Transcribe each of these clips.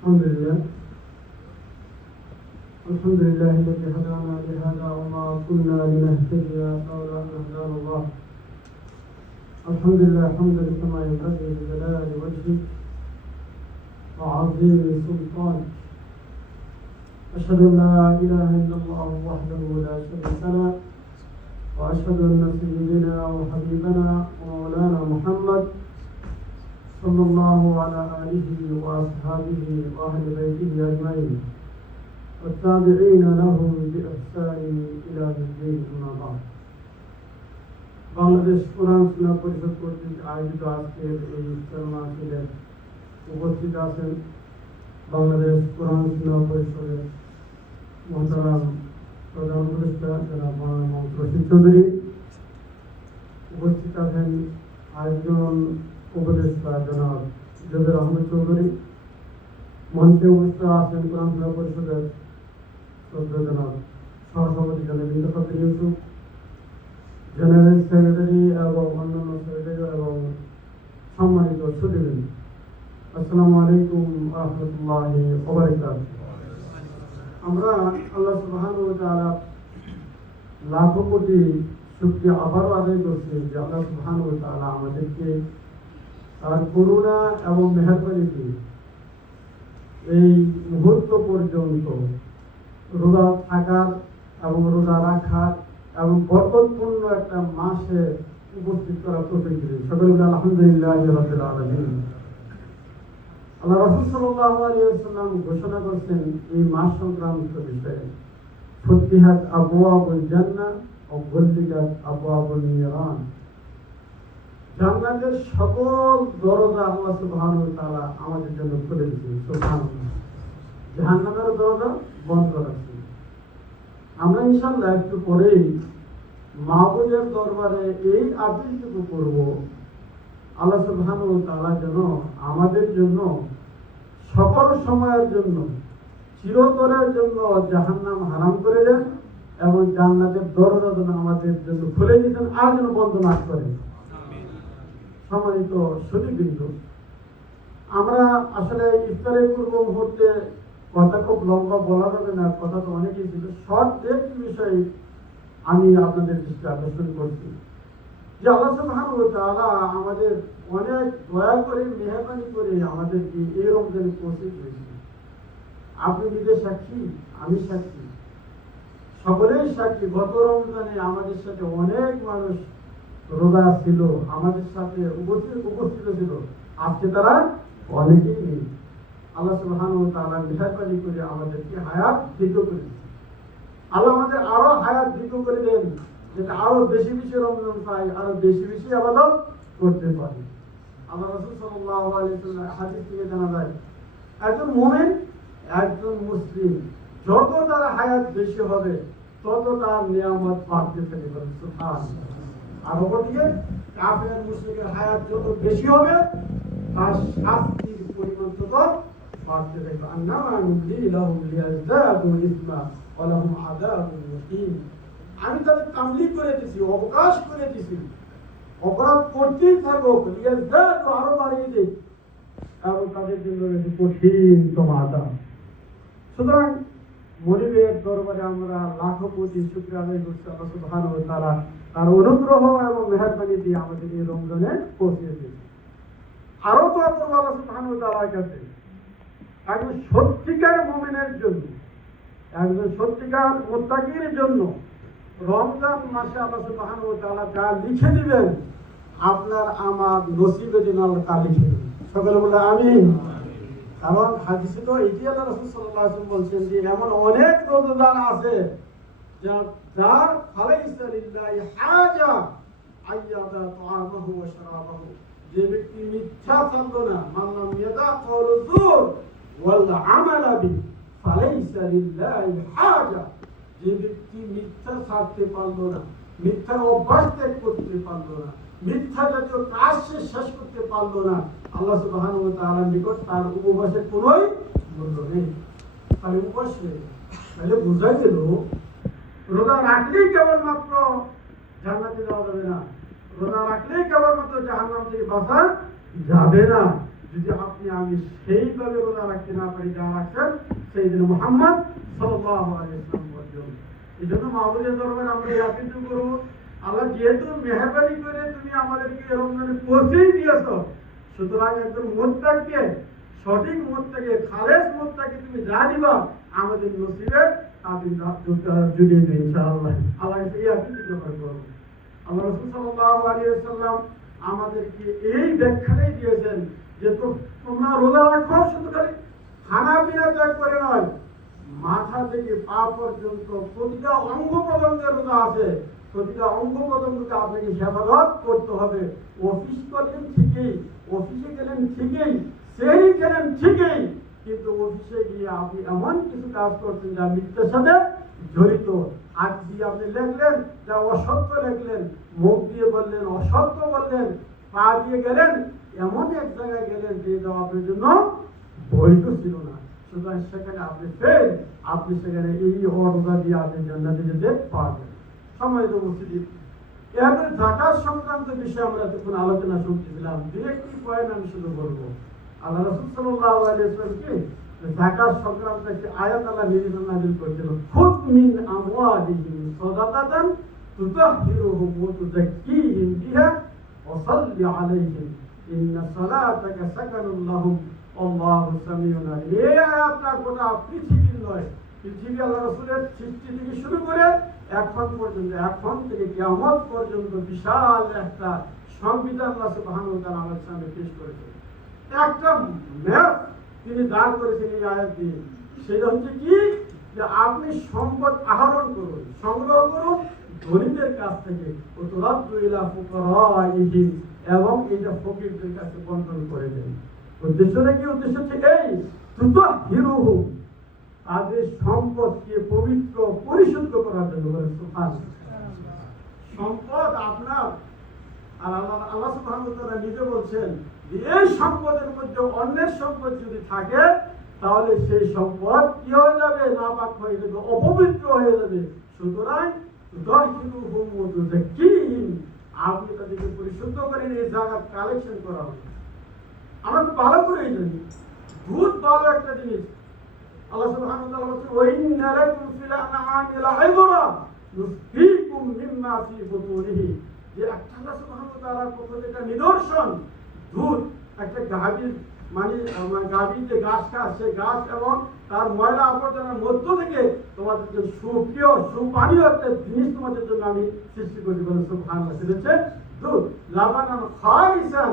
الحمد لله الذي هدانا لهذا وما كنا لنهتدي لولا أن هدانا الله. الحمد لله حمدا كما ينبغي لجلال وجهه وعظيم سلطانه. أشهد أن لا إله إلا الله وحده لا شريك له، وأشهد أن سيدنا وحبيبنا ومولانا محمد صلى الله على آله وأصحابه وأهل بيته أجمعين والتابعين لهم بإحسان إلى يوم الدين. أما بعد. বাংলাদেশ কোরআন সুন্নাহ পরিষদ কর্তৃক আয়োজিত আজকের এই ইফতার মাহফিলে উপস্থিত আছেন বাংলাদেশ কোরআন সুন্নাহ পরিষদের মহতারাম প্রধান উপদেষ্টা জনাব মোহাম্মদ রশিদ চৌধুরী, উপস্থিত আছেন আরেকজন উপদেষ্টা জনাব জুবের আহমেদ চৌধুরী, মঞ্চে উপস্থিত আছেন কোরআন সুন্নাহ পরিষদের শ্রদ্ধেয় জনাব সহসভাপতি জনাব ইন্তেখাব ইউসুফ, জেনারেল সেক্রেটারি এবং অন্যান্য সেক্রেটারি এবং সম্মানিত সুধীবৃন্দ। আসসালামু আলাইকুম ওয়া রাহমাতুল্লাহি ওয়া বারাকাতুহু। আমরা আল্লাহ সুবহানাহু ওয়া তাআলা লাখো কোটি শুকরিয়া আবারও আদায় করছি যে আল্লাহ সুবহানাহু ওয়া তাআলা আমাদেরকে তার করুণা এবং মেহেরবানিতে এই মুহূর্ত পর্যন্ত রোজা থাকার এবং রোজা রাখার এবং বরকতপূর্ণ একটা মাসে উপস্থিত করার তৌফিক দিলেন। সকলে বলে আলহামদুলিল্লাহি রাব্বিল আলামিন। আল্লাহ রাসূল সাল্লাল্লাহু আলাইহি ওয়াসাল্লাম ঘোষণা করেছেন এই মাস সংক্রান্ত বিষয়ে, ফুতিহাত আবওয়াবুল জান্নাহ ওয়া গুল্লিকাত আবওয়াবুন নিরান। জান্নাতের সকল দরজা আল্লাহ সুবহানাহু ওয়া তাআলা আমাদের জন্য খুলে দিয়েছেন। সুবহানাল্লাহ। জাহান্নামের দরজা বন্ধ রাখছেন। আমরা ইনশাআল্লাহ একটু পরেই মাহবুবের দরবারে এই আবৃত্তিটুকু করব, আল্লাহ সুবহানাহু ওয়া তাআলা যেন আমাদের জন্য সকল সময়ের জন্য চিরতরের জন্য জাহান্নাম হারাম করে দেন এবং জান্নাতের দরজা যেন আমাদের জন্য খুলে দিতেন, আর যেন বন্ধ না করেন। সম্মানিত সুধীবৃন্দ, আমরা আসলে ইফতারের পূর্ব মুহূর্তে কথা খুব লম্বা বলা যাবে না, কথা তো অনেকই ছিল। শর্ট একটি বিষয় আমি আপনাদের দৃষ্টি আকর্ষণ করছি যে আল্লাহ সুবহানাহু ওয়া তাআলা আমাদের অনেক দয়া করে মেহেরবানি করে আমাদেরকে এই রমজানে পৌঁছে দিয়েছেন। আপনি নিজে সাক্ষী, আমি সাক্ষী, সকলেই সাক্ষী। গত রমজানে আমাদের সাথে অনেক মানুষ রোজা ছিল, আমাদের সাথে উপস্থিত ছিল, আজকে তারা অনেকেই নেই। আল্লাহ সুবহানাহু ওয়া তাআলা মেহেরবানি করে আমাদেরকে হায়াত দীর্ঘ করে দিয়েছেন। আল্লাহ আমাদের আরো হায়াত দীর্ঘ করে দেন, যেটা আরো বেশি বেশি রমজান পাই, আরো বেশি বেশি ইবাদত করতে পারি। আল্লাহ রাসূল সাল্লাল্লাহু আলাইহি ওয়াসাল্লাম হাদিস থেকে জানা যায়, একজন মুমিন, একজন মুসলিম যত তার হায়াত বেশি হবে তত তার নিয়ামত বাড়তে থাকবে। সুবহানাল্লাহ। আর অপরদিকে কাফের মুশরিকের হায়াত যত বেশি হবে তার শাস্তির পরিমাণ তত বাড়তে থাকবে। আন্নামা নুমলি লাহুম লিয়াজদাদু ইসমা ওয়া লাহুম আযাবুন মুকিম। আমি তাদের তামলি করে দিয়েছি, অবকাশ করে দিয়েছি, অপরাধ করতেই থাকুক, লিয়াজদাদু আরো বাড়িয়ে দিক, এবং তাদের জন্য রয়েছে কঠিনতম আযাব। সুতরাং মনিবের দরবারে আমরা লাখো কোটি শুকরিয়া আদায় করছি আল্লাহ সুবহানাহু ওয়া তাআলা তার অনুগ্রহ এবং মেহেরবানি দিয়ে আমাদের এই রমজানে পৌঁছে দিয়েছে। আরো তো করবো আল্লাহ সুবহানাহু ওয়া তাআলার কাছে একজন সত্যিকার মুমিনের জন্য, একজন সত্যিকার মুত্তাকির জন্য রমজান মাসে আল্লাহ সুবহানাহু ওয়া তাআলা যা লিখে দিবেন, আপনার আমার নসিবে যেন আল্লাহ তা লিখে দিবেন। সকলে বলে আমিন। কারণ হাদিসে তো এটি আল্লাহ রাসূল সাল্লাল্লাহু আলাইহি ওয়াসাল্লাম বলছেন যে এমন অনেক রোজাদার আছে যার ফালাইসা লিল্লাহি হাজা আইয়াদা তুআমাহু ওয়া শারাবাহু। যে ব্যক্তি মিথ্যা ছাড়লো না, মাল্লাম ইয়াদা কাওলু যুর ওয়াল আমালা বি, ফালাইসা লিল্লাহি হাজা। যে ব্যক্তি মিথ্যা ছাড়তে পারলো না, মিথ্যা অভ্যাস ত্যাগ করতে পারলো না, মিথ্যা জাতীয় কাজ শেষ করতে পারলো না, আল্লাহ সুবহানাহু ওয়া তাআলার নিকট তার উপবাসের কোনোই মূল্য নেই। তাহলে উপবাস তাহলে বোঝা গেল রোজা রাখলেই কেবলমাত্র জান্নাতে যাওয়া যাবে না, রোজা রাখলেই কেবলমাত্র জাহান্নাম থেকে বাঁচা যাবে না। যদি আপনি আমি সেইভাবে রোজা রাখতে না পারি যা রাখছেন সেইদিন মুহাম্মদ সাল্লাল্লাহু আলাইহি ওয়াসাল্লাম বলেছেন। এই জন্য মাহবুবের দরবারে আমরা ইয়াকিন করব, আল্লাহ যেহেতু মেহরবানি করে তুমি আমাদেরকে রমজানে পৌঁছেই দিয়েছো, সুতরাং একজন মুত্তাকিকে, সঠিক মুত্তাকি, খালেস মুত্তাকি তুমি যা দিবা আমাদের নসিবে আপনি জুড়িয়ে দিন ইনশাআল্লাহ। আল্লাহ ইয়াকিন দিতে পারবো। আল্লাহ রাসূল সাল্লাল্লাহু আলাইহি ওয়াসাল্লাম আমাদেরকে এই ব্যাখ্যাটাই দিয়েছেন যে তোমরা রোজা রাখো, শুধু খালি খানা পিনা ত্যাগ করে নয়, মাথা থেকে পা পর্যন্ত প্রতিটা অঙ্গ প্রত্যঙ্গের রোজা আছে, প্রতিটা অঙ্গ প্রত্যঙ্গকে আপনাকে হেফাজত করতে হবে। অফিস করলেন ঠিকই, অফিসে গেলেন ঠিকই, সেই গেলেন ঠিকই, কিন্তু অফিসে গিয়ে আপনি এমন কিছু কাজ করছেন যা মিথ্যার সাথে জড়িত। হাত দিয়ে আপনি লেখলেন যা অসত্য লেখলেন, মুখ দিয়ে বললেন অসত্য বললেন, পা দিয়ে গেলেন এমন এক জায়গায় গেলেন যে আপনার জন্য বৈধ ছিল না। সুতরাং সেখানে আপনি ফেল, আপনি সেখানে এই অরোজা দিয়ে আপনি জান্নাতে যেতে পারবেন। সম্মানিত উপস্থিতি, এরপরে যাকাত সংক্রান্ত বিষয়ে আমরা এতক্ষণ আলোচনা শুনতেছিলাম। দু একটি পয়েন্ট আমি শুধু বলবো। আল্লাহ রাসূল সাল্লাল্লাহু আলাইহি ওয়াসাল্লাম কি যাকাত সংক্রান্ত একটি আয়াত আল্লাহ নিজে নাযিল করেছিল, খুদ মিন আমওয়ালিহিম সাদাকাতান তুতাহহিরুহুম ওয়া তুযাক্কিহিম বিহা ওয়া সাল্লি আলাইহিম ইন্না সালাতাকা সাকানুল লাহুম আল্লাহু সামিউন আলিম। এই আয়াতটা গোটা পৃথিবীর নয়, পৃথিবী আল্লাহ রাসূলের সৃষ্টি থেকে শুরু করে এখন পর্যন্ত, এখন থেকে কিয়ামত পর্যন্ত বিশাল একটা সংবিধান আল্লাহ সুবহানাহু ওয়া তাআলা আমাদের সামনে পেশ করেছেন। একটা ম্যাপ তিনি দাঁড় করেছেন এই আয়াত দিয়ে। সেটা হচ্ছে কি, যে আপনি সম্পদ আহরণ করুন, সংগ্রহ করুন ধনীদের কাছ থেকে, ও তুরাদ্দু ইলা ফুকারাইহিম, এবং এটা ফকিরদের কাছে বন্টন করে দেন। উদ্দেশ্যটা কি? উদ্দেশ্য হচ্ছে এই তুতাহহিরুহুম, তাদের সম্পদকে পবিত্র পরিশুদ্ধ করার জন্য। সম্পদ আপনার, আর আল্লাহ সুবহানাহু ওয়া তাআলা নিজে বলছেন যে এই সম্পদের মধ্যে অন্যের সম্পদ যদি থাকে তাহলে সেই সম্পদ কি হয়ে যাবে? নাপাক হয়ে যাবে, অপবিত্র হয়ে যাবে। সুতরাং তুতাহহিরুহুম ওয়া তুযাক্কিহিম, আপনি তাদেরকে পরিশুদ্ধ করেন। এই যাকাত কালেকশন করা হবে। আমরা তো ভালো করেই জানি দুধ ভালো একটা জিনিস। আল্লাহ সুবহানাহু ওয়া তাআলা বলেন, ওয়া ইন্না লাকুম ফিল আনআমি লা'ইবরা নুসকিকুম মিম্মা ফি বুতুনিহি, যে একটা আল্লাহ সুবহানাহু ওয়া তাআলার পক্ষ থেকে একটা নিদর্শন, দুধ একটা গাভীর, মানে গাভীর যে ঘাস খায় সেই ঘাস এবং তার ময়লা আবর্জনার মধ্য থেকে তোমাদের যে সুপ্রিয় সুপানীয় একটা জিনিস তোমাদের জন্য আমি সৃষ্টি করি। বলে সুবহানাল্লাহ। সেটা হচ্ছে দুধ, লাবানান খালিসান,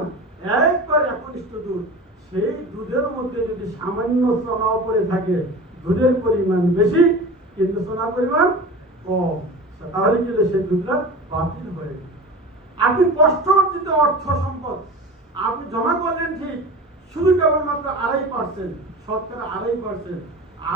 একবার একনিষ্ঠ দুধ। সেই দুধের মধ্যে যদি সামান্য সোনা পড়ে থাকে, দুধের পরিমাণ বেশি কিন্তু সোনার পরিমাণ কম, তাহলে কিন্তু সেই দুধটা বাতিল হয়ে যায়। আপনি কষ্ট অর্জিত অর্থ সম্পদ আপনি জমা করলেন ঠিক, শুধু কেবলমাত্র 2.5%, শতকরা 2.5%,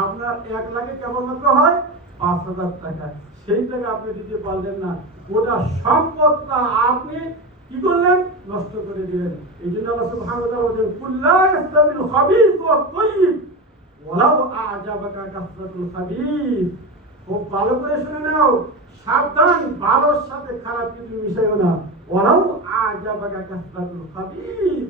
আপনার 1 লাখে কেবলমাত্র হয় 5,000 টাকা। সেই টাকা আপনি দিতে পারলেন না, গোটা সম্পদটা আপনি কি করলেন? নষ্ট করে দিলেন। এই জন্য আল্লাহ সুবহানাহু ওয়া তাআলা বলেন, কুল্লা ইস্তাবিল খাবিস ওয়া তাইয়িব ওয়ালাউ আ'জাবাকা কাসরাতুল খাবিস। খুব ভালো করে শুনে নাও, সাবধান, ভালোর সাথে খারাপ কিছু মিশাইও না। ওয়ালাউ আ'জাবাকা কাসরাতুল খাবিস,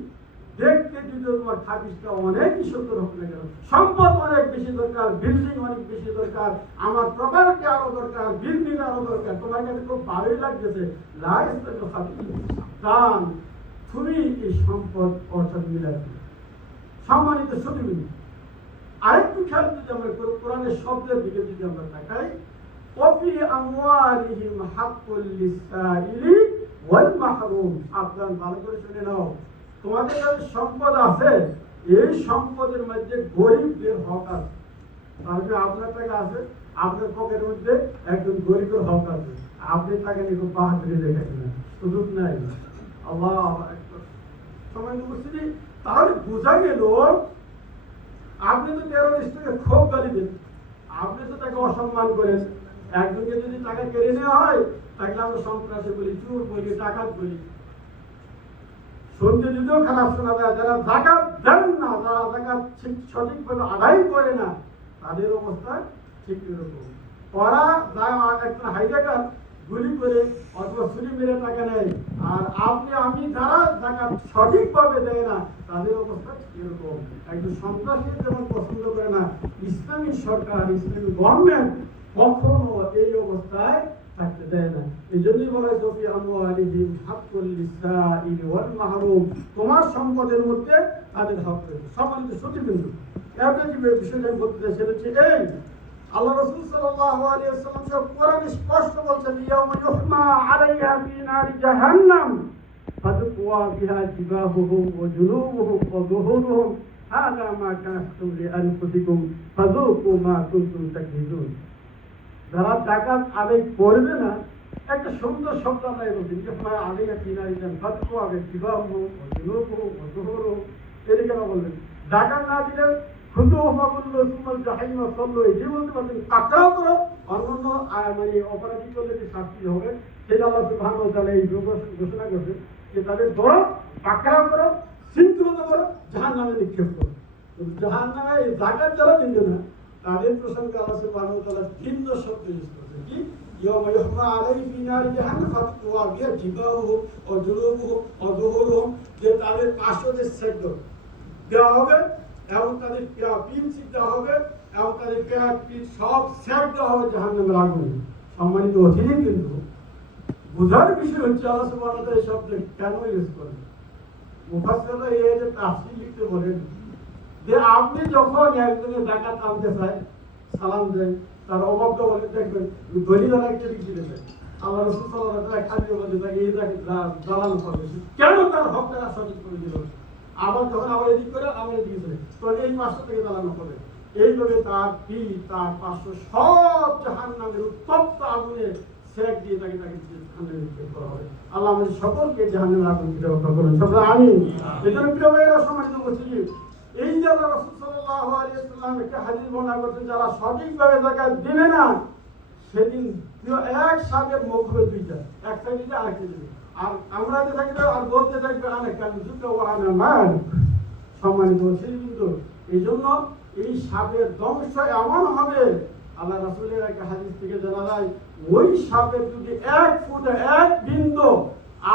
দেখতে যদি তোমার খাবিসটা অনেক সুন্দর হোক না কেন, সম্পদ অনেক বেশি দরকার, বিল্ডিং অনেক বেশি দরকার, আমার প্রপার্টি আরো দরকার, বিল্ডিং আরো দরকার, তোমার কাছে খুব ভালোই লাগতেছে, লা ইস্তাবিল খাবিস, দান তুমি এই সম্পদ অর্থাৎ মিলাই। সম্মানিত সুধী, আরেকটু খেয়াল যদি আমরা কোরআনের শব্দের দিকে যদি আমরা তাকাই, ওয়াফি আমওয়ালিহিম হাক্কুল লিসাইলি ওয়াল মাহরুম। আপনারা ভালো করে শুনে নাও, তোমাদের কাছে সম্পদ আছে, এই সম্পদের মধ্যে গরিবদের হক আছে। তাহলে আপনার টাকা আছে, আপনার পকেটের মধ্যে একজন গরিবের হক আছে, আপনি তাকে নিয়ে খুব বাহাদুরি দেখাচ্ছেন, সুযোগ নাই। আল্লাহু আকবার। সম্মানিত উপস্থিতি, তাহলে বোঝা গেল আপনি তো টেররিস্টকে খুব গালি দেন, আপনি তো তাকে অসম্মান করেন। একজনকে যদি টাকা কেড়ে নেওয়া হয় তাকে আমরা সন্ত্রাসী বলি, চোর বলি, ডাকাত বলি। শুনতে যদিও খারাপ শোনা যায়, যারা যাকাত দেন না, যারা যাকাত সঠিকভাবে আদায় করে না, তাদের অবস্থা ঠিক এরকম। ওরা একজন হাইজাকার গুলি করে অথবা ছুরি মেরে টাকা নেয়, আর আপনি আমি যারা জাকাত সঠিকভাবে দেয় না তাদের অবস্থা এরকম। একজন সন্ত্রাসী যেমন পছন্দ করে না, ইসলামী সরকার ইসলামী গভর্নমেন্ট কখনো এই অবস্থায় থাকতে দেয় না। এই জন্যই বলা হয় জফি আমওয়ালিহিম হাক্কুল লিসাইলি ওয়াল মাহরুম, তোমার সম্পদের মধ্যে তাদের হক রয়েছে। সম্মানিত সুধীবৃন্দ, এরপরে যে বিষয়টা আমি বলতে চাই সেটা হচ্ছে এই, আল্লাহ রাসূল সাল্লাল্লাহু আলাইহি ওয়াসাল্লাম সব কোরআনে স্পষ্ট বলছেন, ইয়াউমা ইউহমা আলাইহা ফি নারি জাহান্নাম ফাতুকওয়া বিহা জিবাহুহুম ওয়া জুনুবুহুম ওয়া যুহুরুহুম হাযা মা কানাতুম লিআনফুসিকুম ফাযুকু মা কুনতুম তাকযিবুন। যারা যাকাত আদায় করবে না, একটা সুন্দর শব্দ আল্লাহ বলছেন, ইউহমা আলাইহা ফি নারি জাহান্নাম ফাতুকওয়া বিহা জিবাহুহুম ওয়া জুনুবুহুম ওয়া যুহুরুহুম। এদিকে কেন বললেন যাকাত না দিলে কাকড়াও করো, অন্যান্য মানে অপরাধী করলে যে শাস্তি হবে সেটা আল্লাহ সুবহানাহু ওয়া তাআলা এই ঘোষণা করছে যে তাদের ধরো, পাকড়াও করো, শৃঙ্খলিত করো, জাহান্নামে নিক্ষেপ করো। জাহান্নামে এই যাকাত যারা দিবে না তাদের প্রসঙ্গে আল্লাহ সুবহানাহু ওয়া তাআলা ভিন্ন শব্দ ইউজ করছে, কি ইয়াউমা ইউহমা আলাইহি ফি নারি জাহান্নাম ফাতুকওয়া বিহা জিবাহুহুম ওয়া জুনুবুহুম ওয়া যুহুরুহুম, যে তাদের পার্শ্বদের সেদ্ধ দেওয়া হবে এবং তাদের পিঠ দেওয়া হবে এবং তাদের পিঠ সব সেট দেওয়া হবে জাহান্নামের আগুনে। সম্মানিত অতিথি, কিন্তু বোঝার বিষয় হচ্ছে আল্লাহ সুবহানাহু ওয়া তাআলা এই শব্দ কেন ইউজ করেন। মুফাসসিররা এই যে তাফসীর লিখতে বলেন যে আপনি যখন একজনের যাকাত আনতে চায়, সালাম দেন, তার অভাবটা বলে দেখবেন দলিল একটা লিখে দেবে, আল্লাহ রাসূল সাল্লাল্লাহু আলাইহি ওয়াসাল্লাম খালি বলে তাকে এই জালাল হবে, কেন তার হকটা সঠিক করে দিল। আবার যখন আবার এদিক করে আবার এদিকে চলে তখন এই পাঁচশো থেকে জ্বালানো হবে, এইভাবে তার পিঠ তার পাঁচশো সব জাহান্নামের উত্তপ্ত আগুনে সেক দিয়ে তাকে জাহান্নামে নিক্ষেপ করা হবে। আল্লাহ আমাদের সকলকে জাহান্নামের আগুন থেকে রক্ষা করুন, সকলে আমিন। এজন্য প্রিয় ভাইয়েরা, সম্মানিত উপস্থিতি, এই যে আল্লাহ রাসূল সাল্লাল্লাহু আলাইহি ওয়াসাল্লাম একটা হাদিস বর্ণনা করছেন, যারা সঠিকভাবে যাকাত দিবে না সেদিন এক সাপের মুখ হবে দুইটা, একটা দিতে আরেকটা দিবে, আর আমরা যে থাকবে আর বলতে থাকবে অনেক কারণ। সম্মানিত কিন্তু এই জন্য এই সাপের ধ্বংস এমন হবে, আল্লাহ রাসূলের একটা হাদিস থেকে জানা যায়, ওই সাপের যদি এক ফুট এক বিন্দু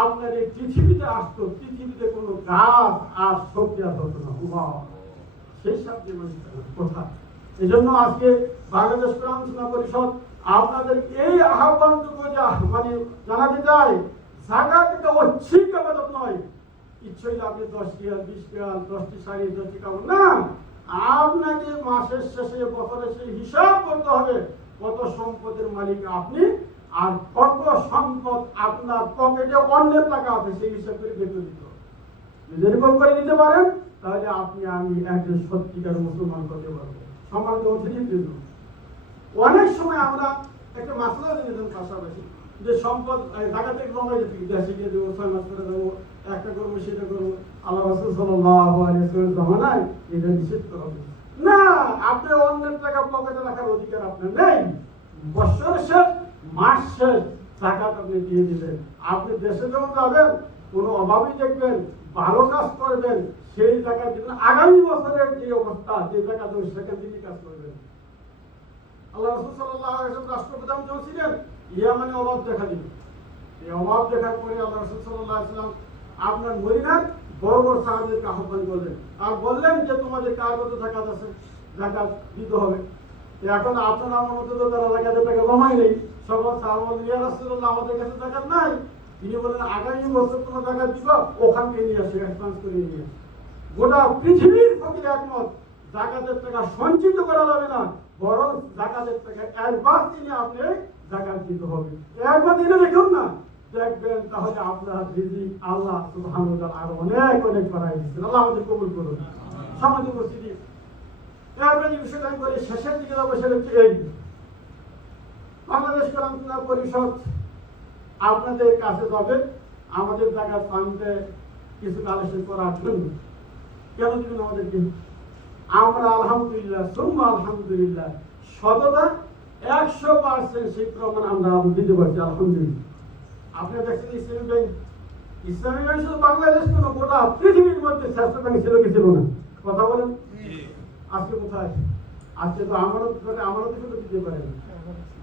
আপনার এই পৃথিবীতে আসতো, পৃথিবীতে কোনো গাছ আর সবজি আর হতো না, সেই সাপ যে কথা। এই জন্য আজকে বাংলাদেশ কোরআন সুন্নাহ পরিষদ আপনাদের এই আহ্বানটুকু মানে জানাতে চাই, যাকাত এটা ঐচ্ছিক ইবাদত নয়। ইচ্ছে হইলে আপনি 10 রিয়াল 20 রিয়াল 10টি শাড়ি 10টি কাপড় না, আপনাকে মাসের শেষে বছরের শেষে হিসাব করতে হবে কত সম্পদের মালিক আপনি আর কত সম্পদ আপনার পকেটে অন্যের টাকা আছে, সেই হিসাব করে বেতন দিতে হবে। যদি এরকম করে দিতে পারেন তাহলে আপনি আমি একজন সত্যিকার মুসলমান করতে পারবো। সম্মানিত অতিথির জন্য অনেক সময় আমরা একটা মাসলা জেনেছেন পাশাপাশি যে সম্পদ জাকাতে কমাই যেতে দেশে গিয়ে দেবো, 6 মাস করে দেবো, একটা করবো সেটা করবো। আল্লাহ রাসূল সাল্লাল্লাহু আলাইহি ওয়াসাল্লাম জামানায় এটা নিষেধ করা হবে না। আপনি অন্যের টাকা পকেটে রাখার অধিকার আপনার নেই। বছর শেষ মাস শেষ জাকাত আপনি দিয়ে দিবেন। আপনি দেশে যখন যাবেন কোনো অভাবই দেখবেন, ভালো কাজ করবেন, সেই জাকাত দিবেন। আগামী বছরের যে অবস্থা, যে জাকাত দেবেন সেখান থেকে কাজ করবেন। আল্লাহ রাসূল সাল্লাল্লাহু আলাইহি ওয়াসাল্লাম রাষ্ট্রপ্রধান যখন ছিলেন, ইয়ামানে অভাব দেখা দিল। এই অভাব দেখার পরে আল্লাহ রাসূল সাল্লাল্লাহু আলাইহি ওয়াসাল্লাম আপনার মদিনার বড় বড় সাহাবীদেরকে আহ্বান করলেন আর বললেন যে তোমাদের কার কত জাকাত আছে, জাকাত দিতে হবে। এখন আপনার আমার মতো তো তারা জাকাতের টাকা জমাই নেই। সকল সাহাবা বললেন, ইয়া রাসূলুল্লাহ, আমাদের কাছে জাকাত নাই। তিনি বললেন, আগামী বছর তোমার জাকাত দিব, ওখান থেকে নিয়ে আসে, অ্যাডভান্স করে নিয়ে আসে। গোটা পৃথিবীর ফকির একমত, জাকাতের টাকা সঞ্চিত করা যাবে না, বরং জাকাতের টাকা অ্যাডভান্স নিয়ে আপনি জাকাত দিতে হবে। একবার দিনে দেখুন না, দেখবেন তাহলে আপনার রিজিক আল্লাহ সুবহানাহু ওয়া তাআলা আরো অনেক অনেক বাড়াই দিচ্ছেন। আল্লাহ আমাদের কবুল করুন। সম্মানিত উপস্থিতি, এরপরে যে বিষয়টা আমি বলি, শেষের দিকে যাবো, সেটা হচ্ছে এই, বাংলাদেশ কোরআন সুন্নাহ পরিষদ আপনাদের কাছে যাবে আমাদের জাকাত ফান্ডে কিছু কালেকশন করার জন্য। কেন দিবেন আমাদেরকে? আমরা আলহামদুলিল্লাহ সুম্মা আলহামদুলিল্লাহ সততা 100% সেই প্রমাণ আমরা দিতে পারছি, আলহামদুলিল্লাহ। আপনি দেখছেন ইসলামী ব্যাংক শুধু বাংলাদেশ কোনো, গোটা পৃথিবীর মধ্যে শ্রেষ্ঠ ব্যাংক ছিল কি ছিল না? কথা বলেন। আজকে কোথায়? আজকে তো আমানত শুধু দিতে পারে না,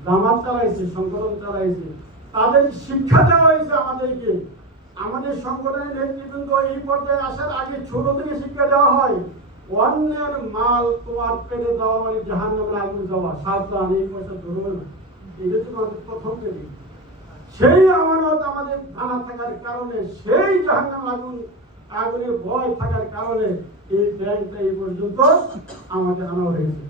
জামাত চালাইছে, সংগঠন চালাইছে, তাদের শিক্ষা দেওয়া হয়েছে আমাদেরকে। আমাদের সংগঠনের নেতৃবৃন্দ এই পর্যায়ে আসার আগে ছোট থেকে শিক্ষা দেওয়া হয়, অন্যের মাল তোমার পেটে দেওয়া মানে জাহান্নামে আগুন যাওয়া, সাবধান, এই পয়সা ধরবে না। এটা তো আমাদের প্রথম থেকে সেই আমানত আমাদের জানা থাকার কারণে, সেই জাহান্নামে আগুনের ভয় থাকার কারণে এই ব্যাংকটা এই পর্যন্ত আমাদের আনা হয়েছে।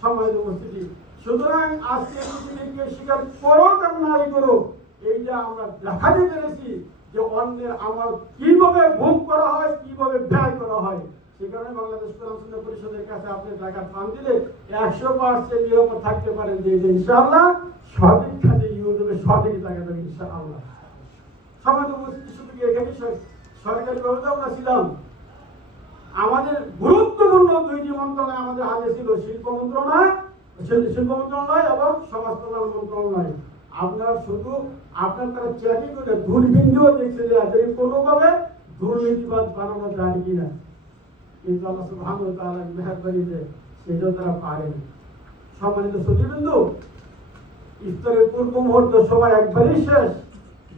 সম্মানিত উপস্থিতি, সুতরাং আজকে পৃথিবীকে স্বীকার করুক আর নাই করুক, এইটা আমরা দেখাতে পেরেছি যে অন্যের আমার কিভাবে ভোগ করা হয়, কিভাবে ব্যয় করা হয়। সেই কারণে বাংলাদেশ কোরআন সুন্নাহ পরিষদের কাছে আপনি টাকা ফান দিলে 100% নিরাপদ থাকতে পারেন যে ইনশাআল্লাহ সঠিক কাজে ইউজ হবে, সঠিক টাকা দেবে ইনশাআল্লাহ। সম্মানিত উপস্থিতি, শুধু কি এখানে সরকারি ব্যবস্থা আমরা ছিলাম, আমাদের গুরুত্বপূর্ণ দুইটি মন্ত্রণালয় আমাদের হাতে ছিল, শিল্প মন্ত্রণালয় এবং সমাজ কল্যাণ মন্ত্রণালয়। আপনার শুধু আপনার তারা চেকিং করে দূরবীনও দেখছে যে কোনোভাবে দুর্নীতিবাদ বানানো যায় কিনা, কিন্তু আল্লাহ সুবহানাহু ওয়া তাআলার মেহেরবানিতে সেটাও তারা পারেনি। সম্মানিত সুধীবৃন্দ, ইফতারের পূর্ব মুহূর্ত সবাই একবারই শেষ।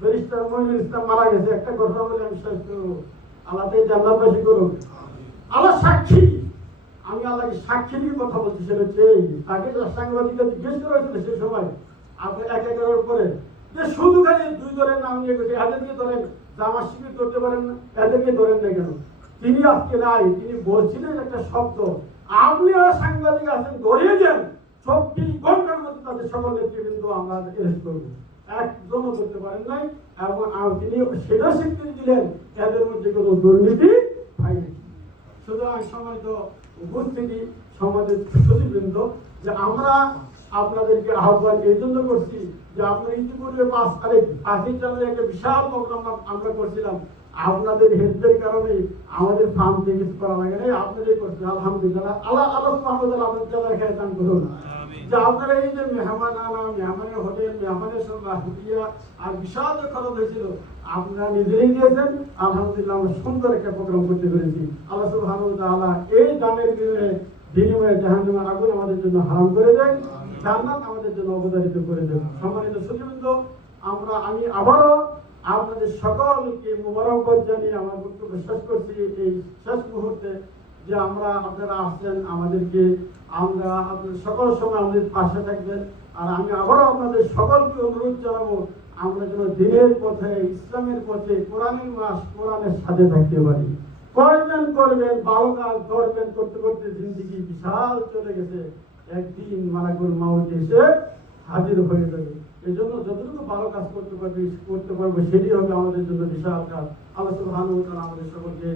ব্যারিস্টার মঈনুল ইসলাম মারা গেছে, একটা ঘটনা বলে আমি শেষ করবো। আল্লাহ তাকে জান্নাতবাসী করুন। আল্লাহ সাক্ষী, আমি আল্লাহকে সাক্ষী দিয়ে কথা বলছি। সেটা হচ্ছে তাকে সাংবাদিকরা জিজ্ঞেস করা হয়েছিল সে সময় আপনি এক করার পরে যে শুধু খালি দুই দলের নাম নিয়ে গেছে, এদেরকে ধরেন, জামাত শিবির ধরতে পারেন না, এদেরকে ধরেন না কেন? তিনি আজকে নাই, তিনি বলছিলেন একটা শব্দ, আপনি সাংবাদিক আছেন ধরিয়ে দেন, 24 ঘন্টার মধ্যে তাদের সকল নেতৃবৃন্দ আমরা অ্যারেস্ট করবো। একজনও করতে পারেন নাই, এবং তিনি সেটা স্বীকৃতি দিলেন এদের মধ্যে কোনো দুর্নীতি হয়নি। সুতরাং সম্মানিত উপস্থিতি, সমাজের সুধীবৃন্দ, যে আমরা আপনাদেরকে আহ্বান এই জন্য করছি যে আপনারা ইতিপূর্বে 5 তারিখ 5 জানুয়ারি একটা বিশাল প্রোগ্রাম আমরা করছিলাম। আপনাদের হেল্পের কারণে আমাদের ফার্ম থেকে করা লাগে নাই, আপনাদের করছে। আলহামদুলিল্লাহ, আল্লাহ সুবহানাহু ওয়া তাআলা আপনাদের জায়গায় খেয়ে দান করুন যে আপনারা এই যে মেহমান আনা, মেহমানের হোটেল, মেহমানের সঙ্গে হুটিয়া আর বিশাল যে খরচ হয়েছিল আপনারা নিজেই দিয়েছেন। আলহামদুলিল্লাহ, আমরা সুন্দর একটা প্রোগ্রাম করতে পেরেছি। আল্লাহ সুবহানাহু ওয়া তাআলা এই দানের বিনিময়ে জাহান্নামের আগুন আমাদের জন্য হারাম করে দেন, জান্নাত আমাদের জন্য অবধারিত করে দেন। সম্মানিত সুধীবৃন্দ, আমি আবারও আপনাদের সকলকে মোবারকবাদ জানিয়ে আমার বক্তব্য শেষ করছি এই শেষ মুহূর্তে, যে আপনারা আসছেন আমাদেরকে, আপনাদের সকল সময় আমাদের পাশে থাকবেন। আর আমি আবারও আপনাদের সকলকে অনুরোধ জানাবো, আমরা যেন দিনের পথে, ইসলামের পথে, কোরআনের মাস, কোরআনের সাথে থাকতে পারি। করবেন ভালো কাজ করবেন, করতে করতে জিন্দিগি বিশাল চলে গেছে, একদিন মালাকুল মাউত এসে হাজির হয়ে যাবে। এই জন্য যতটুকু ভালো কাজ করতে পারবো সেটি হবে আমাদের জন্য বিশাল কাজ। আল্লাহ সুবহানাহু ওয়া তাআলা আমাদের সকলকে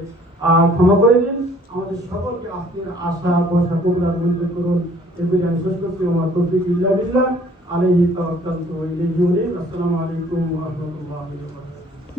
ক্ষমা করে দিন, আমাদের সকলকে আজকের আশা ভরসা কবুল মঞ্জুর করুন। এগুলি আমি শেষ করছি। আমার তৌফিক ইল্লা বিল্লাহ, আলাইহি তাওয়াক্কালতু ওয়া ইলাইহি উনীব। আসসালামু আলাইকুম ওয়া রাহমাতুল্লাহি ওয়া বারাকাতুহু।